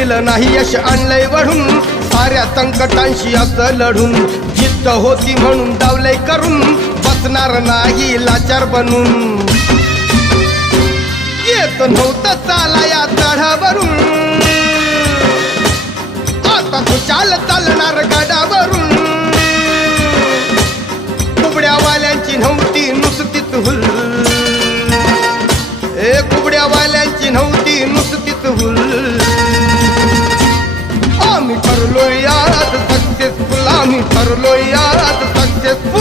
दिलं नाही यश आणलंय वढून साऱ्या संकटांशी असं लढून जिद्द होती म्हणून डावलंय करून बसणार नाही लाचार बनून येत नव्हतं चाला या चढावरून आता तू चालणार गडावरून कुबड्यावाल्यांची नव्हती नुसतीच हुल कुबड्यावाल्यांची नव्हती नुसतीच हुल आम्ही ठरलोय आज सक्सेसफुल आम्ही ठरलोय आज सक्सेसफुल